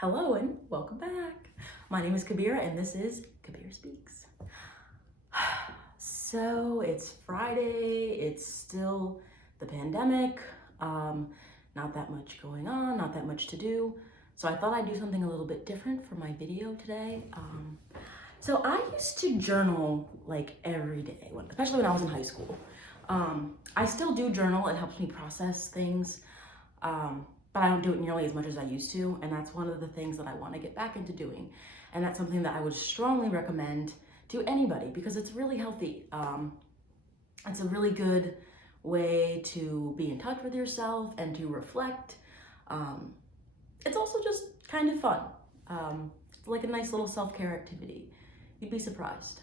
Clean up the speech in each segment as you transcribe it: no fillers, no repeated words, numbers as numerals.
Hello and welcome back. My name is Kabira and this is Kabira Speaks. So it's Friday, it's still the pandemic, not that much going on, not that much to do. So I thought I'd do something a little bit different for my video today. So I used to journal like every day, especially when I was in high school. I still do journal, it helps me process things. But I don't do it nearly as much as I used to, and that's one of the things that I want to get back into doing. And that's something that I would strongly recommend to anybody because it's really healthy. It's a really good way to be in touch with yourself and to reflect. It's also just kind of fun. It's like a nice little self-care activity. You'd be surprised.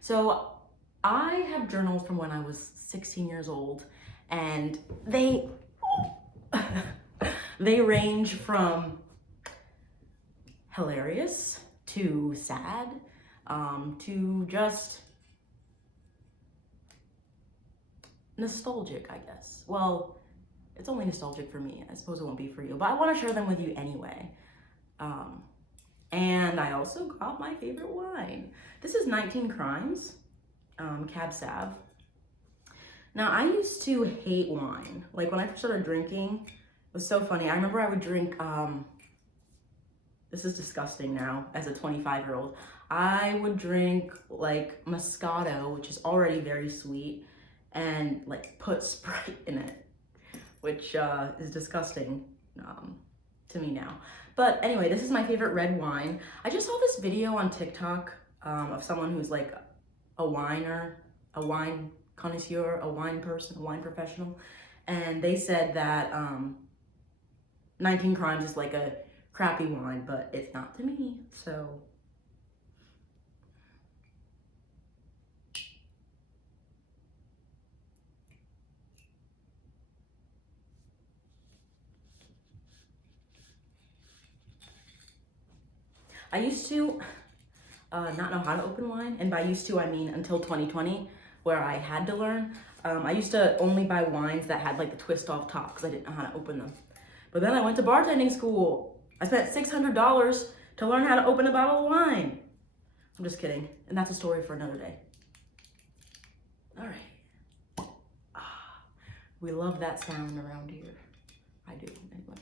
So I have journals from when I was 16 years old, and they range from hilarious to sad to just nostalgic, I guess. Well, it's only nostalgic for me. I suppose it won't be for you, but I want to share them with you anyway. And I also got my favorite wine. This is 19 Crimes, Cab Sav. Now, I used to hate wine. Like, when I first started drinking, it was so funny. I remember I would drink, this is disgusting now, as a 25-year-old. I would drink, like, Moscato, which is already very sweet, and, like, put Sprite in it, which is disgusting to me now. But anyway, this is my favorite red wine. I just saw this video on TikTok of someone who's, like, a wine connoisseur, a wine person, a wine professional, and they said that 19 Crimes is like a crappy wine, but it's not to me, so. I used to not know how to open wine, and by used to I mean until 2020, where I had to learn. I used to only buy wines that had like the twist off top because I didn't know how to open them. But then I went to bartending school. I spent $600 to learn how to open a bottle of wine. I'm just kidding. And that's a story for another day. All right. We love that sound around here. I do, anyway.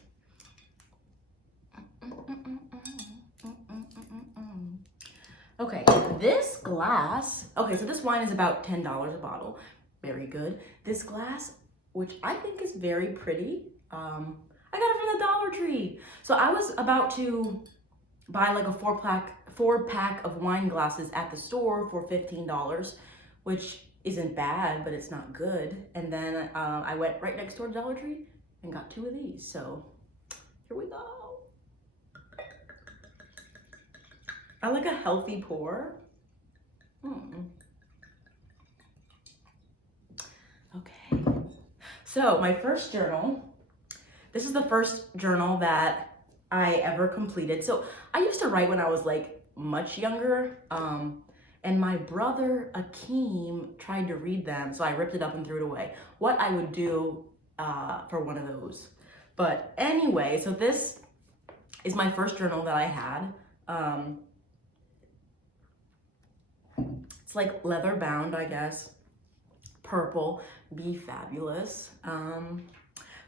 Okay, this glass, okay, so this wine is about $10 a bottle. Very good. This glass, which I think is very pretty, I got it from the Dollar Tree. So I was about to buy like a four pack of wine glasses at the store for $15, which isn't bad, but it's not good. And then I went right next door to Dollar Tree and got 2 of these. So here we go. I like a healthy pour. Okay, so my first journal, this is the first journal that I ever completed. So I used to write when I was like much younger, and my brother Akeem tried to read them, so I ripped it up and threw it away. What I would do for one of those. But anyway, so this is my first journal that I had. It's like leather bound, I guess. Purple, be fabulous.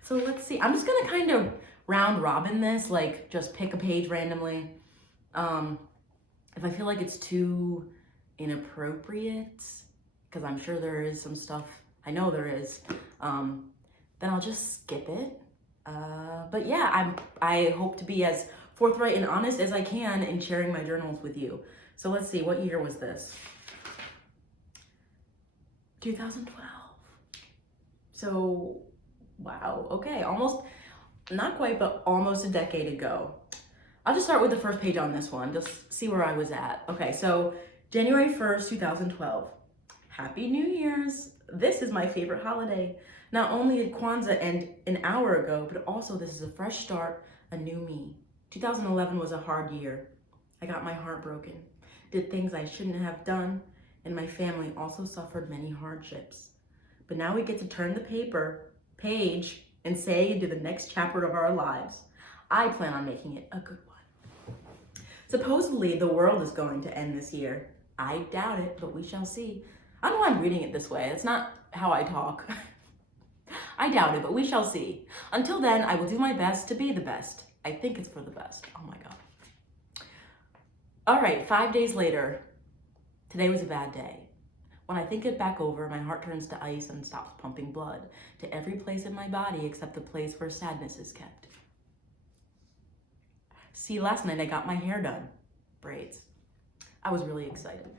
So let's see. I'm just gonna kind of round robin this, like just pick a page randomly. If I feel like it's too inappropriate, because I'm sure there is some stuff, I know there is, then I'll just skip it. But yeah, I hope to be as forthright and honest as I can in sharing my journals with you. So let's see, what year was this? 2012. So, wow, okay, almost, not quite, but almost a decade ago. I'll just start with the first page on this one, just see where I was at. Okay, so January 1st, 2012. Happy New Year's. This is my favorite holiday. Not only did Kwanzaa end an hour ago, but also this is a fresh start, a new me. 2011 was a hard year. I got my heart broken, did things I shouldn't have done, and my family also suffered many hardships. But now we get to turn the page and say into the next chapter of our lives. I plan on making it a good one. Supposedly, the world is going to end this year. I doubt it, but we shall see. I don't know why I'm reading it this way. That's not how I talk. I doubt it, but we shall see. Until then, I will do my best to be the best. I think it's for the best. Oh my God. All right, 5 days later, today was a bad day. When I think it back over, my heart turns to ice and stops pumping blood to every place in my body except the place where sadness is kept. See, last night I got my hair done. Braids. I was really excited.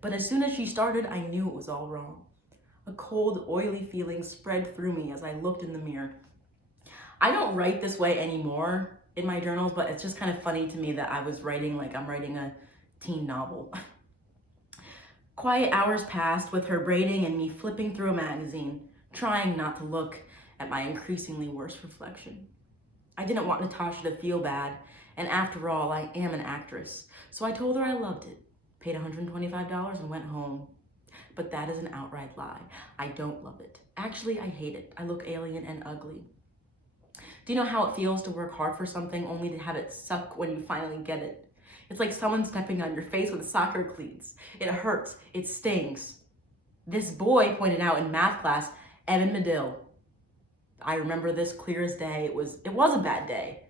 But as soon as she started, I knew it was all wrong. A cold, oily feeling spread through me as I looked in the mirror. I don't write this way anymore in my journals, but it's just kind of funny to me that I was writing like I'm writing a teen novel. Quiet hours passed with her braiding and me flipping through a magazine, trying not to look at my increasingly worse reflection. I didn't want Natasha to feel bad, and after all, I am an actress, so I told her I loved it, paid $125 and went home. But that is an outright lie. I don't love it. Actually, I hate it. I look alien and ugly. Do you know how it feels to work hard for something only to have it suck when you finally get it? It's like someone stepping on your face with soccer cleats. It hurts. It stings. This boy pointed out in math class, Evan Medill. I remember this clear as day. It was a bad day.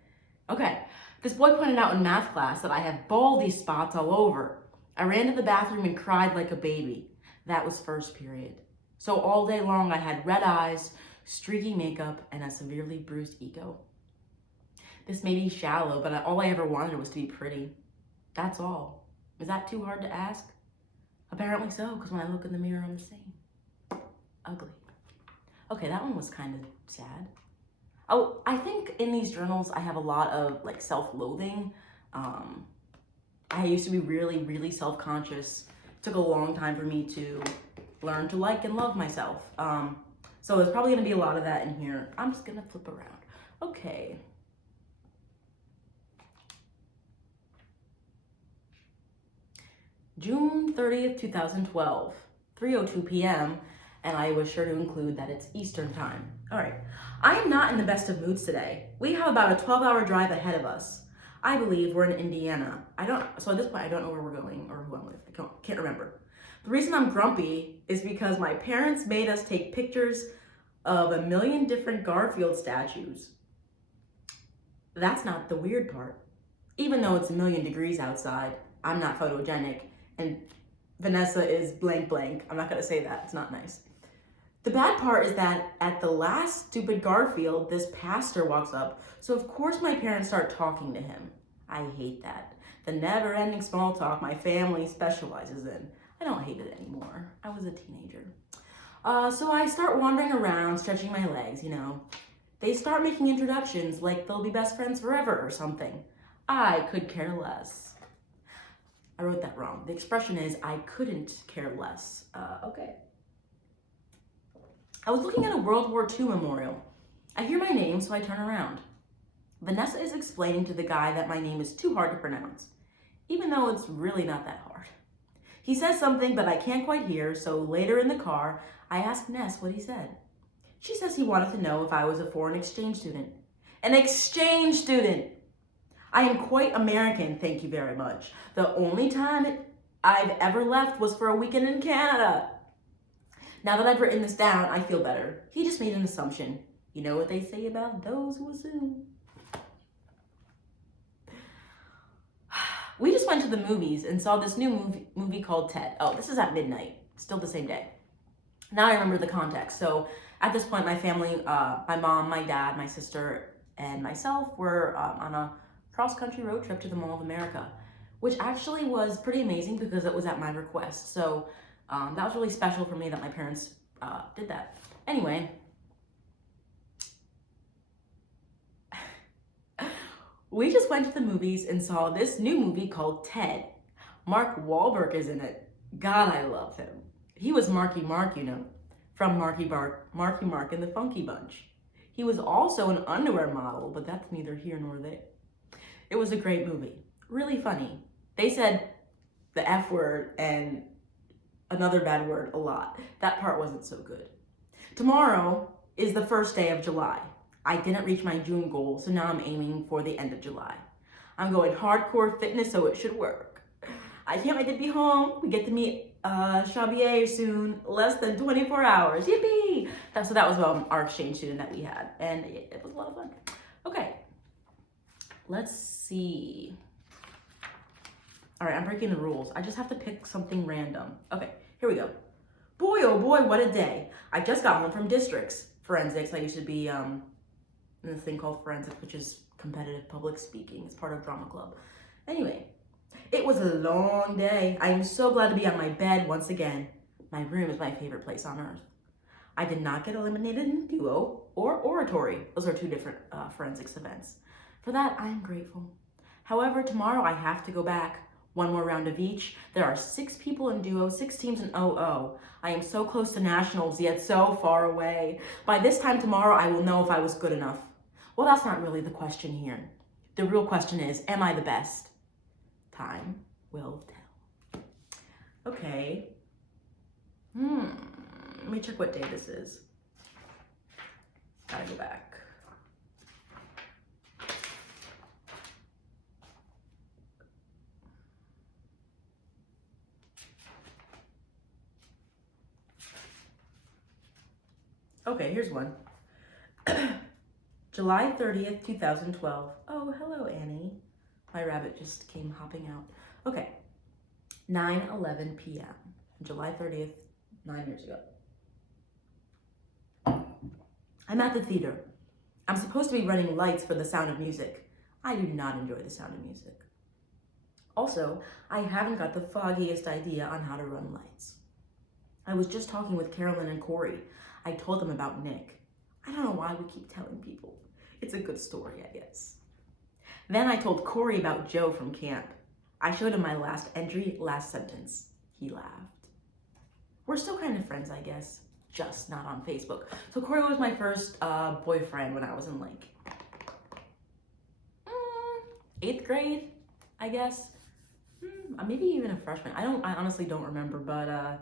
Okay. This boy pointed out in math class that I have baldy spots all over. I ran to the bathroom and cried like a baby. That was first period. So all day long I had red eyes, streaky makeup, and a severely bruised ego. This may be shallow, but all I ever wanted was to be pretty. That's all. Is that too hard to ask? Apparently so, because when I look in the mirror, I'm the same. Ugly. Okay, that one was kind of sad. Oh, I think in these journals I have a lot of like self-loathing. I used to be really, really self-conscious. It took a long time for me to learn to like and love myself. So there's probably gonna be a lot of that in here. I'm just gonna flip around. Okay. June 30th, 2012, 3:02 p.m., and I was sure to include that it's Eastern time. All right, I am not in the best of moods today. We have about a 12-hour drive ahead of us. I believe we're in Indiana. So at this point, I don't know where we're going or who I'm with. I can't remember. The reason I'm grumpy is because my parents made us take pictures of a million different Garfield statues. That's not the weird part. Even though it's a million degrees outside, I'm not photogenic, and Vanessa is blank blank. I'm not gonna say that, it's not nice. The bad part is that at the last stupid Garfield, this pastor walks up, so of course my parents start talking to him. I hate that. The never-ending small talk my family specializes in. I don't hate it anymore. I was a teenager. So I start wandering around, stretching my legs, you know. They start making introductions like they'll be best friends forever or something. I could care less. I wrote that wrong. The expression is, I couldn't care less. Okay. I was looking at a World War II memorial. I hear my name, so I turn around. Vanessa is explaining to the guy that my name is too hard to pronounce, even though it's really not that hard. He says something, but I can't quite hear, so later in the car, I ask Ness what he said. She says he wanted to know if I was a foreign exchange student. An exchange student! I am quite American, thank you very much. The only time I've ever left was for a weekend in Canada. Now that I've written this down, I feel better. He just made an assumption. You know what they say about those who assume. We just went to the movies and saw this new movie called Ted. Oh, this is at midnight, still the same day. Now I remember the context. So at this point, my family, my mom, my dad, my sister, and myself were on a cross-country road trip to the Mall of America, which actually was pretty amazing because it was at my request. So that was really special for me that my parents did that. Anyway, we just went to the movies and saw this new movie called Ted. Mark Wahlberg is in it. God, I love him. He was Marky Mark, you know, from Marky Mark and the Funky Bunch. He was also an underwear model, but that's neither here nor there. It was a great movie, really funny. They said the F word and another bad word a lot. That part wasn't so good. Tomorrow, is the first day of July. I didn't reach my June goal, so now I'm aiming for the end of July. I'm going hardcore fitness, so it should work. I can't wait to be home. We get to meet Xavier soon, less than 24 hours. Yippee! So that was our exchange student that we had, and it was a lot of fun. Okay, let's see. All right, I'm breaking the rules. I just have to pick something random. Okay, here we go. Boy, oh boy, what a day. I just got home from districts. Forensics, I used to be in this thing called forensics, which is competitive public speaking. It's part of drama club. Anyway, it was a long day. I am so glad to be on my bed once again. My room is my favorite place on earth. I did not get eliminated in duo or oratory. Those are two different forensics events. For that, I am grateful. However, tomorrow I have to go back. One more round of each. There are 6 people in duo, 6 teams in OO. I am so close to nationals, yet so far away. By this time tomorrow, I will know if I was good enough. Well, that's not really the question here. The real question is, am I the best? Time will tell. Okay. Let me check what day this is. Gotta go back. Okay, here's one. July 30th, 2012. Oh, hello, Annie. My rabbit just came hopping out. Okay, 9:11 p.m. July 30th, 9 years ago. I'm at the theater. I'm supposed to be running lights for The Sound of Music. I do not enjoy The Sound of Music. Also, I haven't got the foggiest idea on how to run lights. I was just talking with Carolyn and Corey. I told them about Nick. I don't know why we keep telling people. It's a good story, I guess. Then I told Corey about Joe from camp. I showed him my last entry, last sentence. He laughed. We're still kind of friends, I guess, just not on Facebook. So Corey was my first boyfriend when I was in like 8th grade, I guess. Maybe even a freshman. I honestly don't remember, but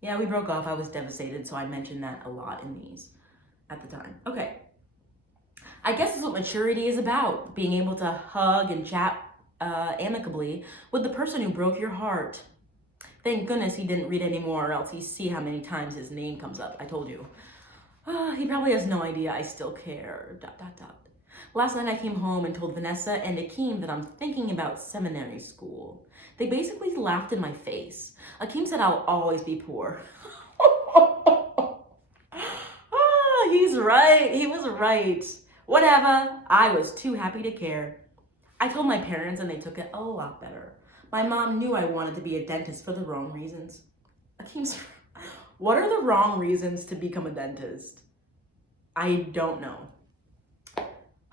yeah, we broke off. I was devastated, so I mentioned that a lot in these at the time. Okay. I guess that's what maturity is about, being able to hug and chat amicably with the person who broke your heart. Thank goodness he didn't read anymore, or else he'd see how many times his name comes up. I told you. He probably has no idea I still care. ... Last night I came home and told Vanessa and Akeem that I'm thinking about seminary school. They basically laughed in my face. Akeem said I'll always be poor. He's right. He was right. Whatever. I was too happy to care. I told my parents and they took it a lot better. My mom knew I wanted to be a dentist for the wrong reasons. Akeem's... What are the wrong reasons to become a dentist? I don't know.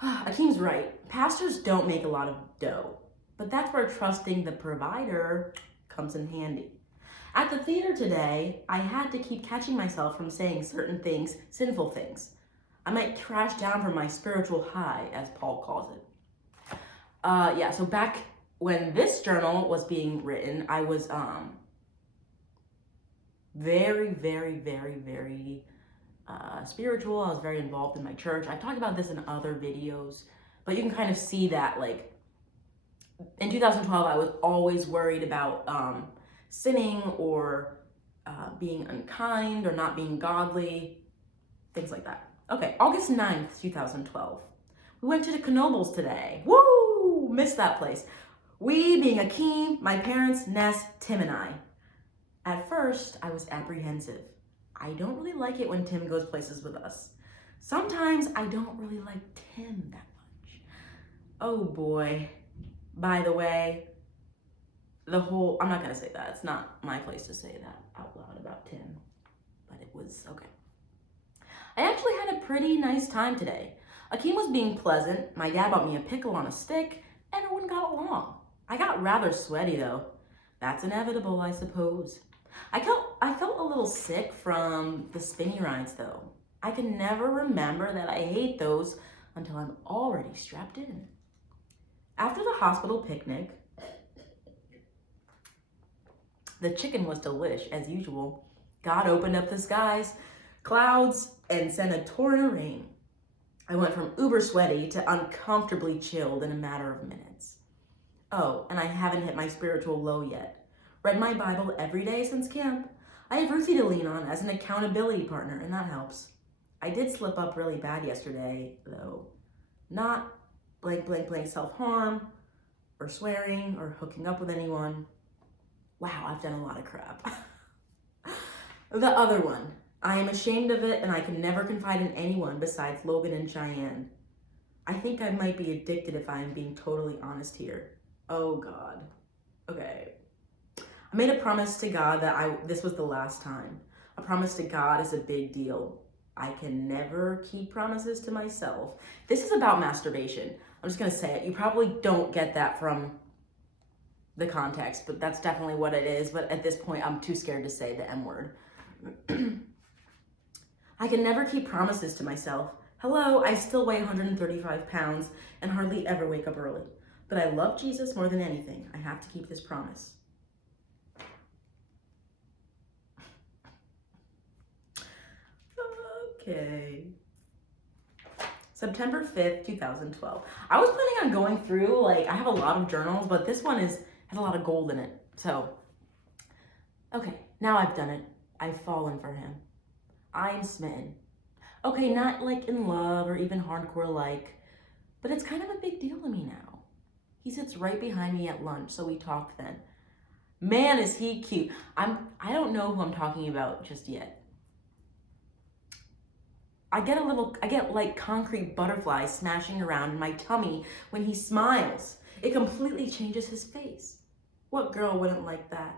Akeem's right. Pastors don't make a lot of dough, but that's where trusting the provider comes in handy. At the theater today, I had to keep catching myself from saying certain things, sinful things. I might crash down from my spiritual high, as Paul calls it. Yeah, so back when this journal was being written, I was very, very, very, very spiritual. I was very involved in my church. I've talked about this in other videos, but you can kind of see that, like, in 2012, I was always worried about sinning or being unkind or not being godly, things like that. Okay, August 9th, 2012. We went to the Knoebels today. Woo! Missed that place. We being Akeem, my parents, Ness, Tim, and I. At first, I was apprehensive. I don't really like it when Tim goes places with us. Sometimes I don't really like Tim that much. Oh boy. By the way, I'm not gonna say that. It's not my place to say that out loud about Tim, but it was okay. I actually had a pretty nice time today. Akeem was being pleasant. My dad bought me a pickle on a stick. Everyone got along. I got rather sweaty though. That's inevitable, I suppose. I felt a little sick from the spinny rides though. I can never remember that I hate those until I'm already strapped in. After the hospital picnic, the chicken was delish as usual. God opened up the skies, clouds, and sent a torrent of rain. I went from uber sweaty to uncomfortably chilled in a matter of minutes. Oh, and I haven't hit my spiritual low yet. Read my Bible every day since camp. I have Ruthie to lean on as an accountability partner, and that helps. I did slip up really bad yesterday, though. Not blank, blank, blank self-harm, or swearing, or hooking up with anyone. Wow, I've done a lot of crap. The other one. I am ashamed of it, and I can never confide in anyone besides Logan and Cheyenne. I think I might be addicted if I am being totally honest here. Oh, God. Okay. I made a promise to God that this was the last time. A promise to God is a big deal. I can never keep promises to myself. This is about masturbation. I'm just going to say it. You probably don't get that from the context, but that's definitely what it is. But at this point, I'm too scared to say the M word. I can never keep promises to myself. Hello, I still weigh 135 pounds and hardly ever wake up early. But I love Jesus more than anything. I have to keep this promise. Okay. September 5th, 2012. I was planning on going through, I have a lot of journals, but this one has a lot of gold in it. So, okay, now I've done it. I've fallen for him. I'm smitten. Okay, not in love or even hardcore but it's kind of a big deal to me now. He sits right behind me at lunch, so we talked then. Man, is he cute. I don't know who I'm talking about just yet. I get concrete butterflies smashing around in my tummy when he smiles. It completely changes his face. What girl wouldn't like that?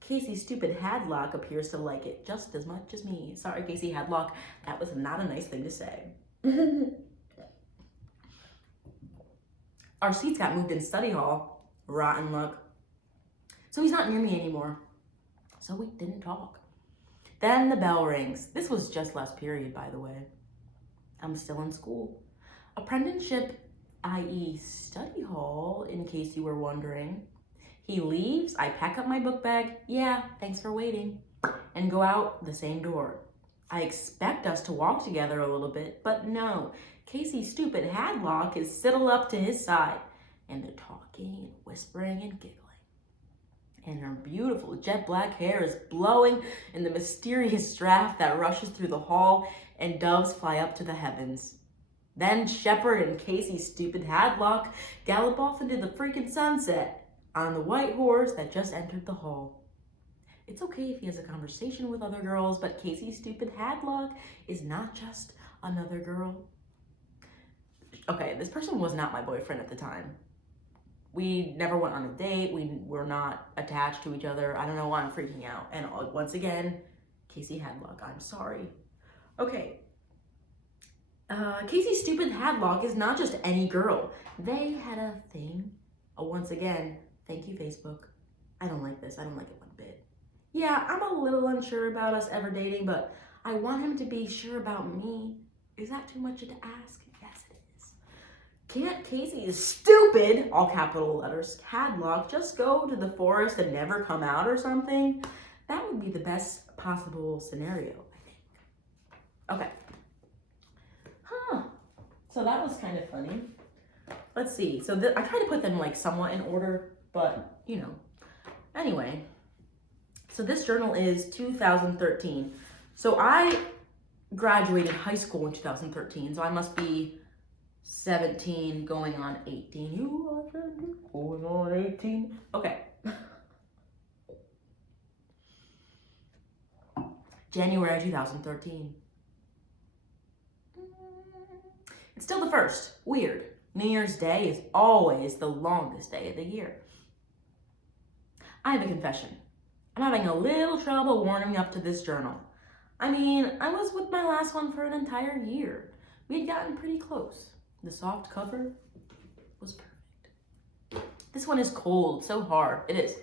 Casey Stupid Hadlock appears to like it just as much as me. Sorry, Casey Hadlock, that was not a nice thing to say. Our seats got moved in study hall. Rotten luck. So he's not near me anymore. So we didn't talk. Then the bell rings. This was just last period, by the way. I'm still in school. Apprenticeship, i.e. study hall, in case you were wondering. He leaves, I pack up my book bag, yeah, thanks for waiting, and go out the same door. I expect us to walk together a little bit, but no. Casey Stupid Hadlock is sidled up to his side, and they're talking and whispering and giggling. And her beautiful jet black hair is blowing in the mysterious draft that rushes through the hall, and doves fly up to the heavens. Then Shepard and Casey Stupid Hadlock gallop off into the freaking sunset on the white horse that just entered the hall. It's okay if he has a conversation with other girls, but Casey Stupid Hadlock is not just another girl. Okay, this person was not my boyfriend at the time. We never went on a date. We were not attached to each other. I don't know why I'm freaking out. And once again, Casey Hadlock, I'm sorry. Okay. Casey Stupid Hadlock is not just any girl. They had a thing. Once again, thank you, Facebook. I don't like this. I don't like it one bit. Yeah, I'm a little unsure about us ever dating, but I want him to be sure about me. Is that too much to ask? Yes, it is. Can't Casey Stupid, all capital letters, Hadlock, just go to the forest and never come out or something? That would be the best possible scenario, I think. Okay. Huh. So that was kind of funny. Let's see. So I try to put them somewhat in order, but Anyway, so this journal is 2013. So I graduated high school in 2013, so I must be 17 going on 18. You are 17 going on 18. Okay. January 2013. It's still the first. Weird. New Year's Day is always the longest day of the year. I have a confession. I'm having a little trouble warming up to this journal. I mean, I was with my last one for an entire year. We had gotten pretty close. The soft cover was perfect. This one is cold, so hard. It is.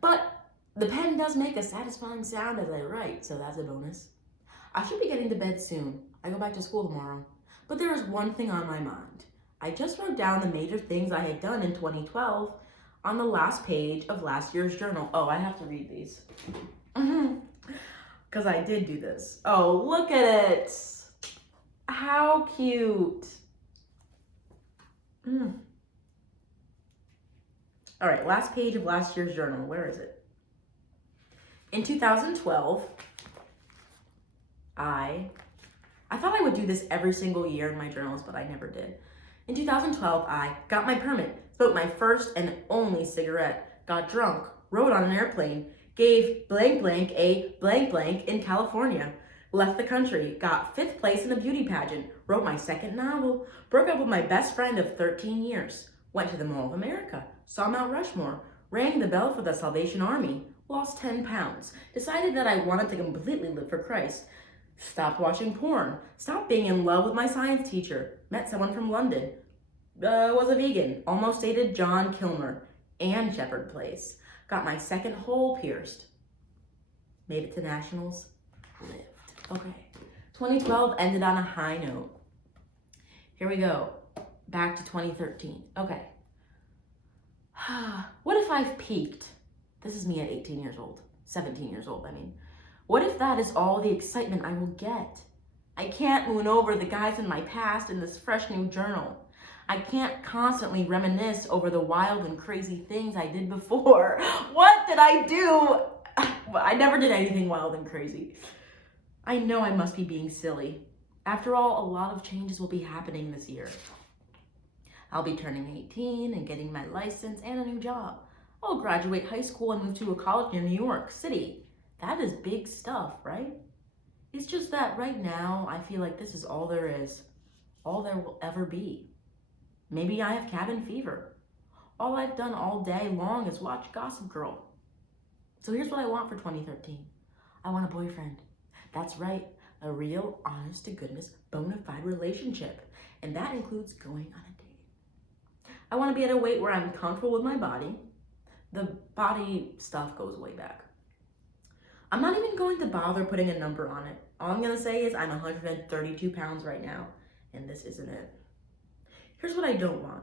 But the pen does make a satisfying sound as I write, so that's a bonus. I should be getting to bed soon. I go back to school tomorrow. But there is one thing on my mind. I just wrote down the major things I had done in 2012 on the last page of last year's journal. Oh, I have to read these. because I did do this. Oh, look at it. How cute. All right, last page of last year's journal. Where is it? In 2012, I thought I would do this every single year in my journals, but I never did. In 2012, I got my permit, smoked my first and only cigarette, got drunk, rode on an airplane, gave blank blank a blank blank in California, left the country, got 5th place in a beauty pageant, wrote my second novel, broke up with my best friend of 13 years, went to the Mall of America, saw Mount Rushmore, rang the bell for the Salvation Army, lost 10 pounds, decided that I wanted to completely live for Christ, stopped watching porn, stopped being in love with my science teacher, met someone from London, was a vegan, almost dated John Kilmer and Shepherd Place, got my second hole pierced, made it to nationals, lived. Okay, 2012 ended on a high note. Here we go, back to 2013. Okay, what if I've peaked? This is me at 18 years old, 17 years old, I mean. What if that is all the excitement I will get? I can't moon over the guys in my past in this fresh new journal. I can't constantly reminisce over the wild and crazy things I did before. What did I do? I never did anything wild and crazy. I know I must be being silly. After all, a lot of changes will be happening this year. I'll be turning 18 and getting my license and a new job. I'll graduate high school and move to a college near New York City. That is big stuff, right? It's just that right now, I feel like this is all there is, all there will ever be. Maybe I have cabin fever. All I've done all day long is watch Gossip Girl. So here's what I want for 2013. I want a boyfriend. That's right, a real, honest to goodness, bona fide relationship. And that includes going on a date. I want to be at a weight where I'm comfortable with my body. The body stuff goes way back. I'm not even going to bother putting a number on it. All I'm going to say is I'm 132 pounds right now, and this isn't it. Here's what I don't want.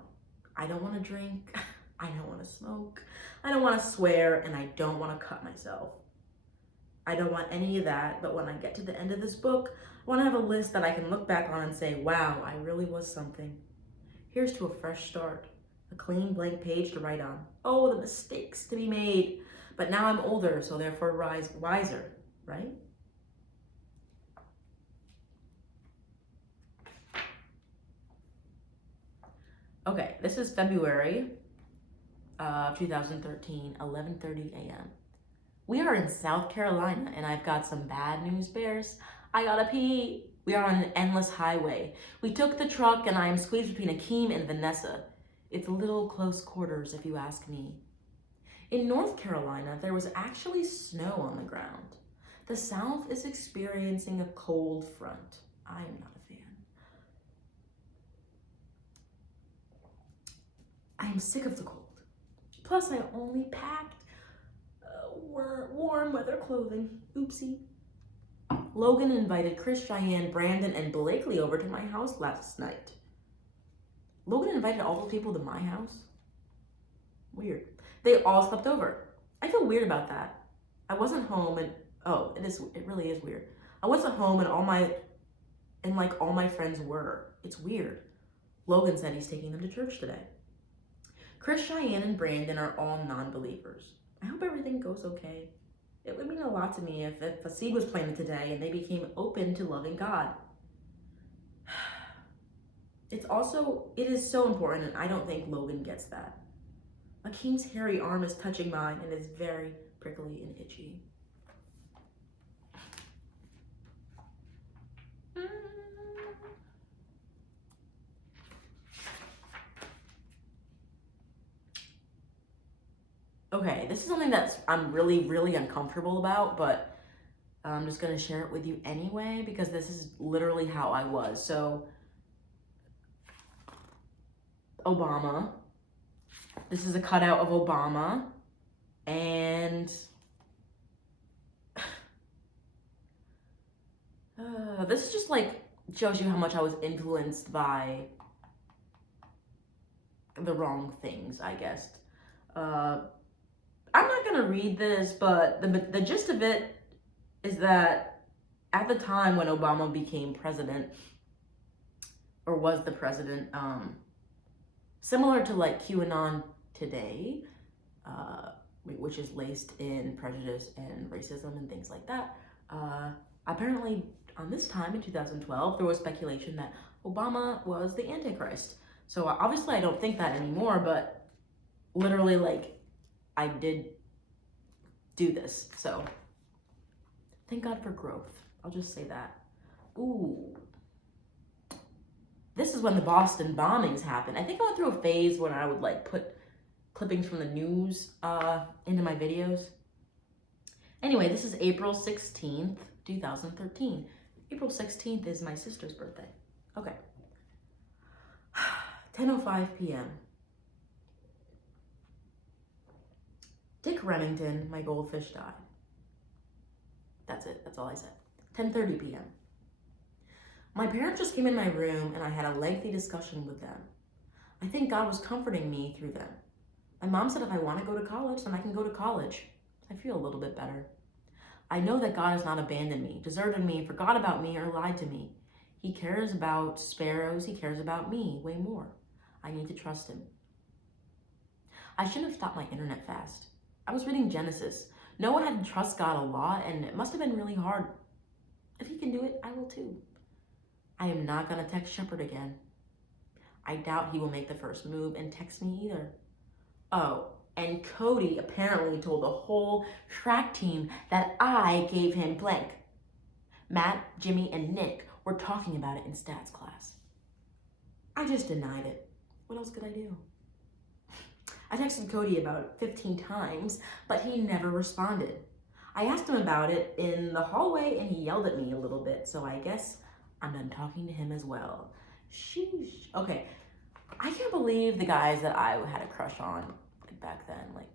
I don't want to drink. I don't want to smoke. I don't want to swear, and I don't want to cut myself. I don't want any of that, but when I get to the end of this book, I want to have a list that I can look back on and say, wow, I really was something. Here's to a fresh start, a clean blank page to write on. Oh, the mistakes to be made. But now I'm older, so therefore wiser, right? Okay, this is February of 2013, 11:30 a.m. We are in South Carolina, and I've got some bad news bears. I gotta pee. We are on an endless highway. We took the truck, and I am squeezed between Akeem and Vanessa. It's a little close quarters, if you ask me. In North Carolina, there was actually snow on the ground. The South is experiencing a cold front. I am not a fan. I am sick of the cold. Plus, I only packed warm weather clothing. Oopsie. Logan invited Chris, Cheyenne, Brandon, and Blakely over to my house last night. Logan invited all those people to my house? Weird. They all slept over. I feel weird about that. I wasn't home and, it really is weird. I wasn't home and all my friends were. It's weird. Logan said he's taking them to church today. Chris, Cheyenne, and Brandon are all non-believers. I hope everything goes okay. It would mean a lot to me if a seed was planted today and they became open to loving God. It is so important, and I don't think Logan gets that. Akeem's hairy arm is touching mine and is very prickly and itchy. Okay, this is something that I'm really, really uncomfortable about, but I'm just going to share it with you anyway, because this is literally how I was. So, Obama. This is a cutout of Obama. And this is just shows you how much I was influenced by the wrong things, I guess. I'm not gonna read this, but the gist of it is that at the time when Obama became president, or was the president, similar to like QAnon today, which is laced in prejudice and racism and things like that, apparently on this time in 2012, there was speculation that Obama was the Antichrist. So obviously I don't think that anymore, but literally, like, I did do this. So thank God for growth. I'll just say that. Ooh. This is when the Boston bombings happened. I think I went through a phase when I would like put clippings from the news into my videos. Anyway, this is April 16th, 2013. April 16th is my sister's birthday. Okay. 10:05 p.m. Dick Remington, my goldfish, died. That's it. That's all I said. 10:30 p.m. My parents just came in my room and I had a lengthy discussion with them. I think God was comforting me through them. My mom said if I want to go to college, then I can go to college. I feel a little bit better. I know that God has not abandoned me, deserted me, forgot about me, or lied to me. He cares about sparrows. He cares about me way more. I need to trust him. I shouldn't have stopped my internet fast. I was reading Genesis. Noah had to trust God a lot, and it must have been really hard. If he can do it, I will too. I am not going to text Shepard again. I doubt he will make the first move and text me either. Oh, and Cody apparently told the whole track team that I gave him blank. Matt, Jimmy, and Nick were talking about it in stats class. I just denied it. What else could I do? I texted Cody about 15 times, but he never responded. I asked him about it in the hallway and he yelled at me a little bit, so I guess I'm done talking to him as well. Sheesh. Okay, I can't believe the guys that I had a crush on back then. Like,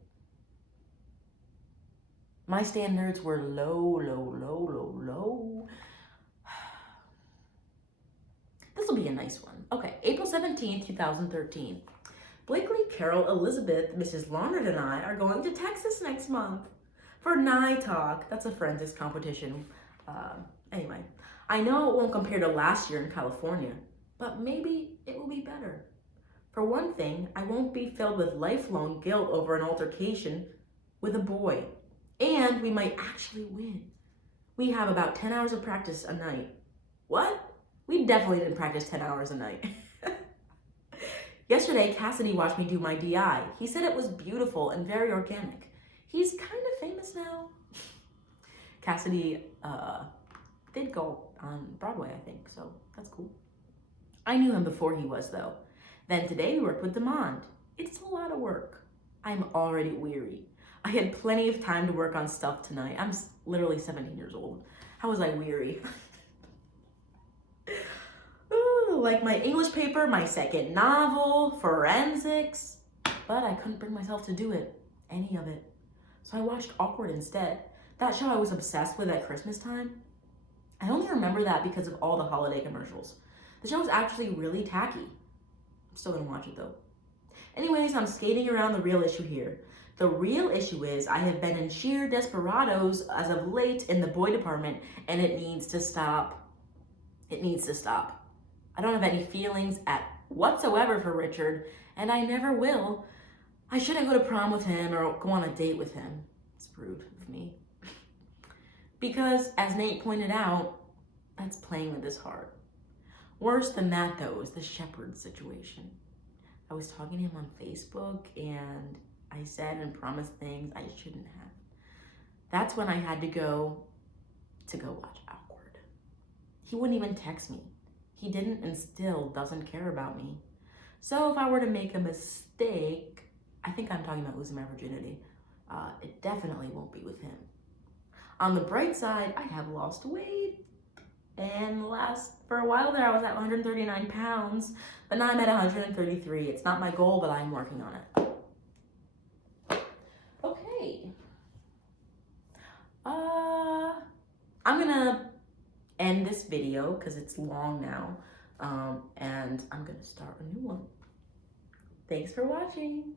my standards were low. This will be a nice one. Okay, April 17th, 2013. Blakely, Carol, Elizabeth, Mrs. Launard, and I are going to Texas next month for Nye Talk. That's a forensics competition. Anyway, I know it won't compare to last year in California, but maybe it will be better. For one thing, I won't be filled with lifelong guilt over an altercation with a boy. And we might actually win. We have about 10 hours of practice a night. What? We definitely didn't practice 10 hours a night. Yesterday, Cassidy watched me do my DI. He said it was beautiful and very organic. He's kind of famous now. Cassidy did go on Broadway, I think, so that's cool. I knew him before he was, though. Then today we worked with Demond. It's a lot of work. I'm already weary. I had plenty of time to work on stuff tonight. I'm literally 17 years old. How was I weary? Like my English paper, my second novel, forensics. But I couldn't bring myself to do it. Any of it. So I watched Awkward instead. That show I was obsessed with at Christmas time. I only remember that because of all the holiday commercials. The show is actually really tacky. I'm still gonna watch it though. Anyways, I'm skating around the real issue here. The real issue is I have been in sheer desperados as of late in the boy department, and it needs to stop. It needs to stop. I don't have any feelings whatsoever for Richard, and I never will. I shouldn't go to prom with him or go on a date with him. It's rude of me. Because, as Nate pointed out, that's playing with his heart. Worse than that, though, is the Shepard situation. I was talking to him on Facebook, and I said and promised things I shouldn't have. That's when I had to go watch Awkward. He wouldn't even text me. He didn't and still doesn't care about me. So if I were to make a mistake, I think I'm talking about losing my virginity, it definitely won't be with him. On the bright side, I have lost weight. And for a while there, I was at 139 pounds, but now I'm at 133. It's not my goal, but I'm working on it. Okay. I'm gonna end this video because it's long now, and I'm gonna start a new one. Thanks for watching.